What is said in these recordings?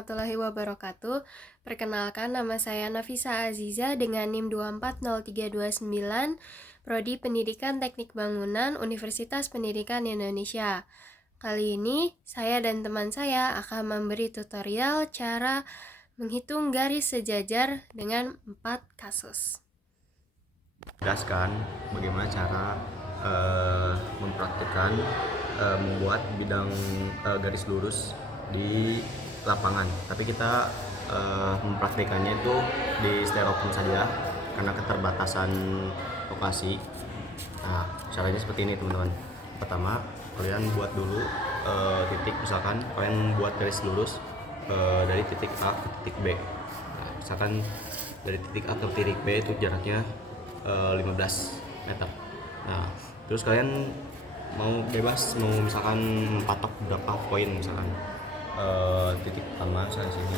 warahmatullahi wabarakatuh. Perkenalkan, nama saya Nafisa Aziza dengan NIM 240329, Prodi Pendidikan Teknik Bangunan Universitas Pendidikan Indonesia. Kali ini, saya dan teman saya akan memberi tutorial cara menghitung garis sejajar dengan 4 kasus. Jelaskan bagaimana cara mempraktikkan membuat bidang garis lurus di lapangan, tapi kita mempraktikannya itu di styrofoam saja karena keterbatasan lokasi. Nah, caranya seperti ini teman-teman. Pertama, kalian buat dulu titik, misalkan kalian buat garis lurus dari titik A ke titik B. Nah, misalkan dari titik A ke titik B itu jaraknya 15 meter. Nah, terus kalian mau bebas, mau misalkan patok berapa poin, misalkan titik pertama misalnya sini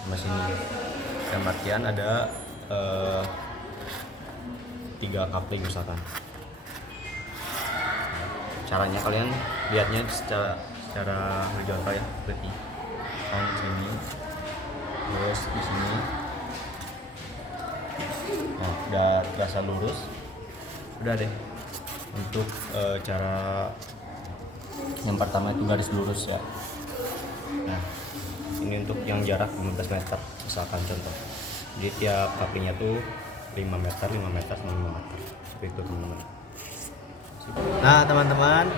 sama sini, dan artian ada 3 coupling misalkan. Caranya kalian lihatnya secara horizontal ya, berarti di sini, terus di sini. Nah, udah terasa lurus, udah deh. Untuk cara yang pertama itu garis lurus ya. Nah, ini untuk yang jarak 15 meter misalkan contoh. Jadi tiap kakinya tuh 5 meter, 5 meter, 5 meter. Seperti itu teman-teman. Nah teman-teman,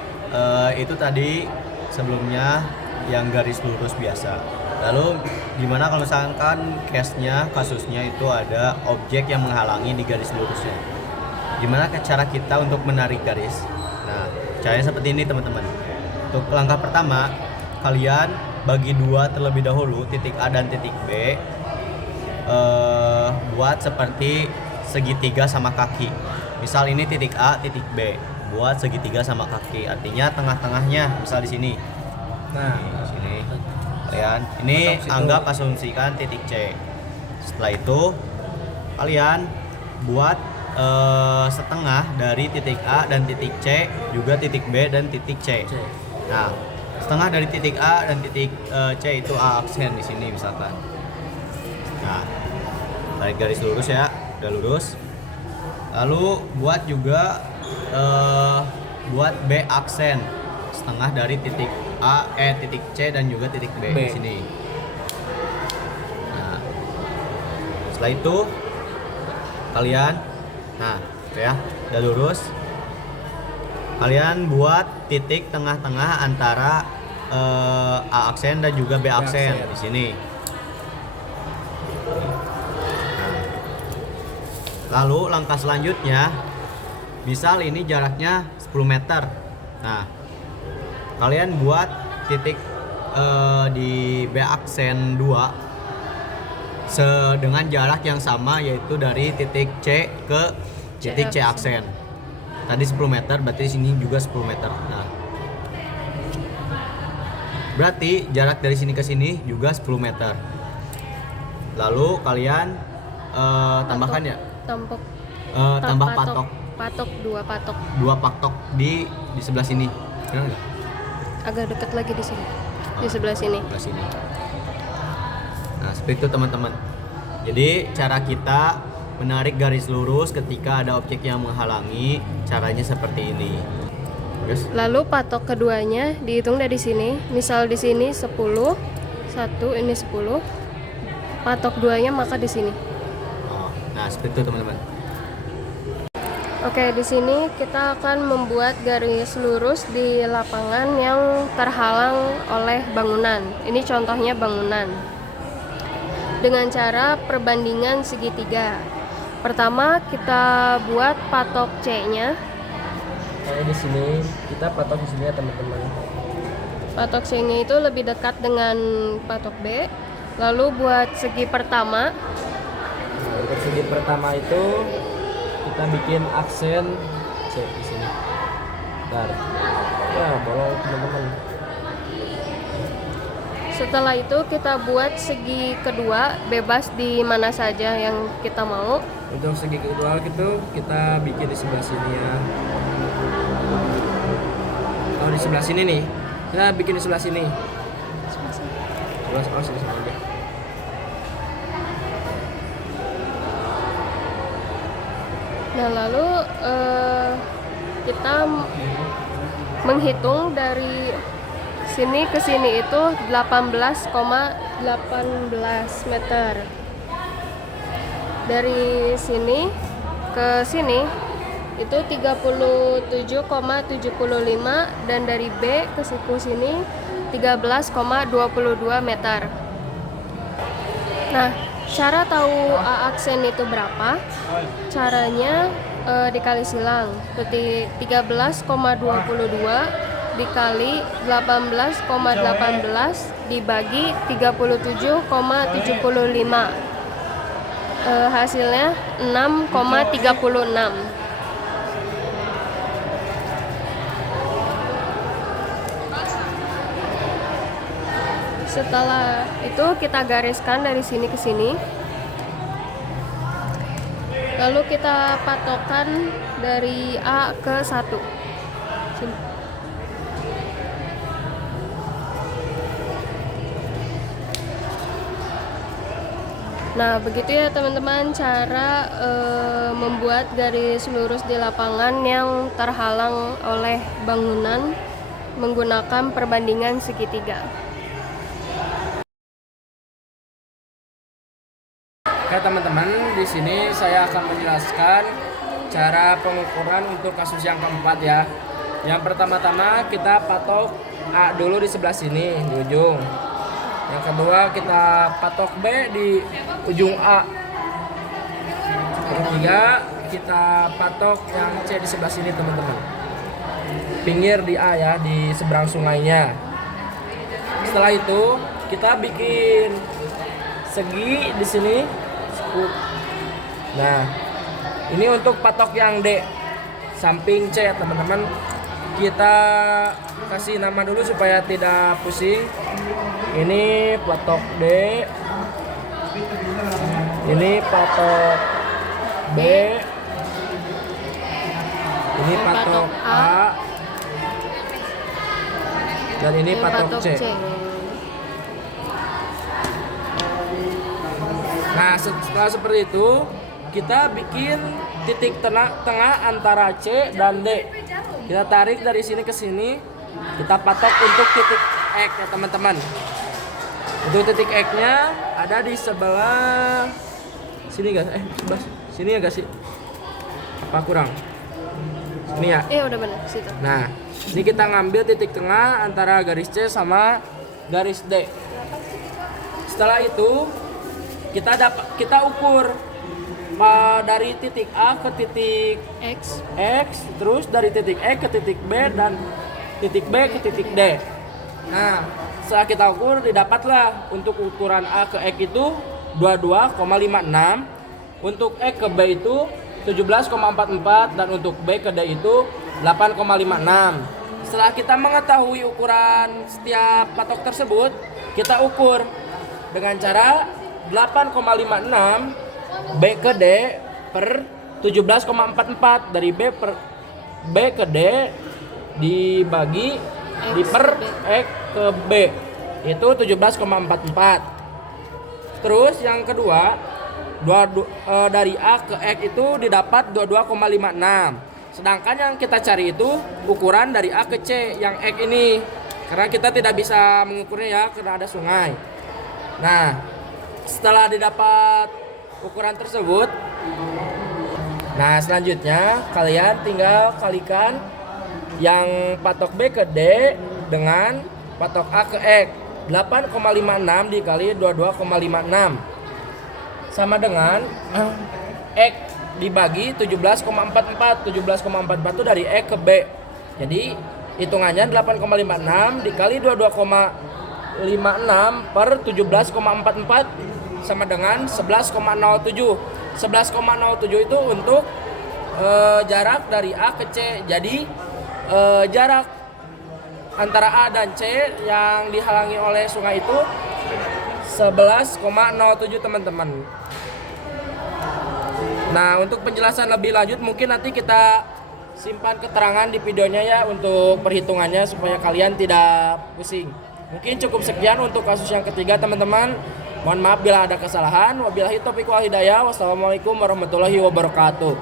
itu tadi sebelumnya yang garis lurus biasa. Lalu gimana kalau misalkan kasusnya itu ada objek yang menghalangi di garis lurusnya? Gimana cara kita untuk menarik garis? Nah, caranya seperti ini teman-teman. Untuk langkah pertama, kalian bagi dua terlebih dahulu, titik A dan titik B, buat seperti segitiga sama kaki. Misal ini titik A, titik B, buat segitiga sama kaki. Artinya tengah-tengahnya, misal di sini. Nah, di sini. Kalian ini anggap asumsikan titik C. Setelah itu kalian buat setengah dari titik A dan titik C, juga titik B dan titik C. Nah, setengah dari titik A dan titik C itu A aksen di sini misalkan. Nah, tarik garis lurus ya, udah lurus. Lalu buat juga buat B aksen, setengah dari titik titik C dan juga titik B di sini. Nah, setelah itu kalian, nah ya udah lurus, kalian buat titik tengah-tengah antara A aksen dan juga B aksen di sini. Nah, lalu langkah selanjutnya, misal ini jaraknya 10 meter. Nah, kalian buat titik di B aksen 2 dengan jarak yang sama, yaitu dari titik C ke titik C aksen. Tadi 10 meter, berarti sini juga 10 meter. Nah, berarti jarak dari sini ke sini juga 10 meter. Lalu kalian tambahkan ya? Tambah patok. Dua patok di sebelah sini. Benar nggak? Agak dekat lagi di sini. Di sebelah sini. Nah, seperti itu teman-teman. Jadi cara kita menarik garis lurus ketika ada objek yang menghalangi, caranya seperti ini. Yes. Lalu patok keduanya dihitung dari sini. Misal di sini 10, 1 ini 10. Patok 2-nya maka di sini. Nah, seperti itu teman-teman. Oke, di sini kita akan membuat garis lurus di lapangan yang terhalang oleh bangunan. Ini contohnya bangunan. Dengan cara perbandingan segitiga. Pertama, kita buat patok C-nya. Di sini kita patok di sini ya teman-teman. Patok C-nya itu lebih dekat dengan patok B. Lalu buat segi pertama. Nah, untuk segi pertama itu kita bikin aksen C di sini. Bentar. Ya, bolong teman-teman. Setelah itu kita buat segi kedua, bebas di mana saja yang kita mau. Untuk segi kedua gitu kita bikin di sebelah sini ya. Kalau di sebelah sini nih, kita bikin di sebelah sini. sini aja. Nah, lalu kita menghitung dari sini ke sini itu 18,18 meter. Dari sini ke sini itu 37,75 dan dari B ke siku sini 13,22 meter. Nah, cara tahu A aksen itu berapa? Caranya dikali silang. Berarti 13,22 dikali 18,18 dibagi 37,75. Hasilnya 6,36. Setelah itu kita gariskan dari sini ke sini. Lalu kita patokkan dari A ke 1. Sini. Nah, begitu ya teman-teman cara membuat garis lurus di lapangan yang terhalang oleh bangunan menggunakan perbandingan segitiga. Oke teman-teman, di sini saya akan menjelaskan cara pengukuran untuk kasus yang keempat ya. Yang pertama-tama kita patok A dulu di sebelah sini di ujung. Yang kedua kita patok B di ujung A. Yang ketiga kita patok yang C di sebelah sini teman-teman. Pinggir di A ya, di seberang sungainya. Setelah itu kita bikin segi di sini. Nah, ini untuk patok yang D samping C ya teman-teman. Kita kasih nama dulu supaya tidak pusing. Ini patok D, ini patok B, ini patok A, dan ini patok C. Nah, setelah seperti itu, kita bikin titik tengah antara C dan D. Kita tarik dari sini ke sini, kita patok untuk titik X ya teman-teman. Untuk titik X-nya ada di sebelah sini guys. Sebelah sini ya guys sih. Apa kurang? Sini ya. Iya udah benar situ. Nah, ini kita ngambil titik tengah antara garis C sama garis D. Setelah itu kita ukur dari titik A ke titik X, terus dari titik X ke titik B dan titik B ke titik D. Nah, setelah kita ukur didapatlah untuk ukuran A ke X itu 22,56, untuk X ke B itu 17,44 dan untuk B ke D itu 8,56. Setelah kita mengetahui ukuran setiap patok tersebut, kita ukur dengan cara 8,56 B ke D per 17,44 dari B ke D dibagi di per X ke B itu 17,44. Terus yang kedua dari A ke X itu didapat 22,56. Sedangkan yang kita cari itu ukuran dari A ke C yang X ini, karena kita tidak bisa mengukurnya ya karena ada sungai. Nah, setelah didapat ukuran tersebut, nah selanjutnya kalian tinggal kalikan yang patok B ke D dengan patok A ke X. 8,56 dikali 22,56 sama dengan X dibagi 17,44. 17,44 itu dari X ke B. Jadi hitungannya 8,56 dikali 22,56 per 17,44 sama dengan 11,07. 11,07 itu untuk jarak dari A ke C. Jadi jarak antara A dan C yang dihalangi oleh sungai itu 11,07 teman-teman. Nah, untuk penjelasan lebih lanjut mungkin nanti kita simpan keterangan di videonya ya untuk perhitungannya supaya kalian tidak pusing. Mungkin cukup sekian untuk kasus yang ketiga, teman-teman. Mohon maaf bila ada kesalahan. Wabillahi taufiq wal hidayah. Wassalamualaikum warahmatullahi wabarakatuh.